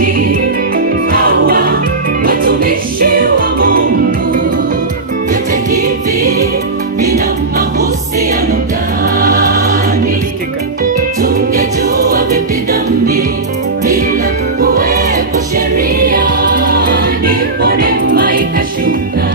eti hawa watumishi wa Mungu, vyote hivi vina mahusiano gani? Tungejua vipi dhambi bila kuwepo sheria, ndipo neema ikashuka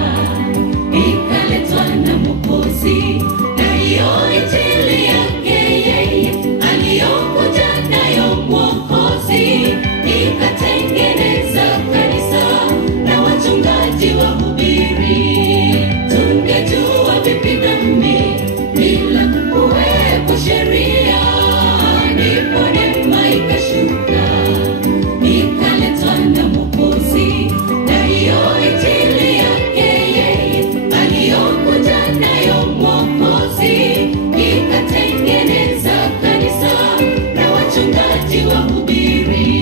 ikaletwa na Mwokozi, na hiyo injili yake yeye aliyokuja nayo Mwokozi ikatengeneza kanisa na wachungaji wahubiri. Tungejua vipi dhambi bila kuwepo sheria, ndipo neema ikashuka ikaletwa na Mwokozi, na hiyo injili yake yeye aliyokuja nayo Mwokozi ikatengeneza kanisa na wachungaji wahubiri.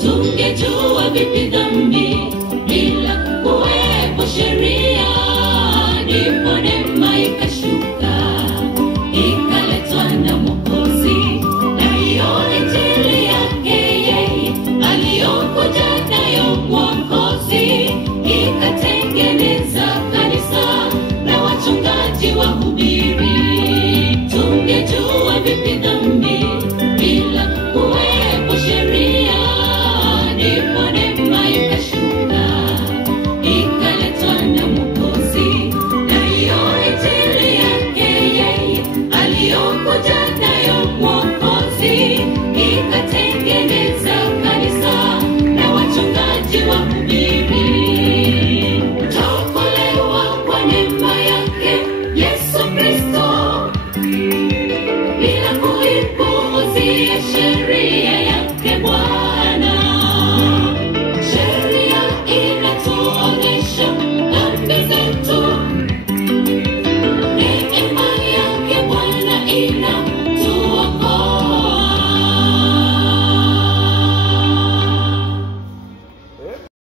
Tungejua vipi dhambi bila kuwepo sheria, ndipo neema ikashuka ikaletwa na Mwokozi, na hiyo injili yake yeye aliyokuja nayo Mwokozi ikatengeneza kanisa na wachungaji wahubiri. Tungejua vipi dhambi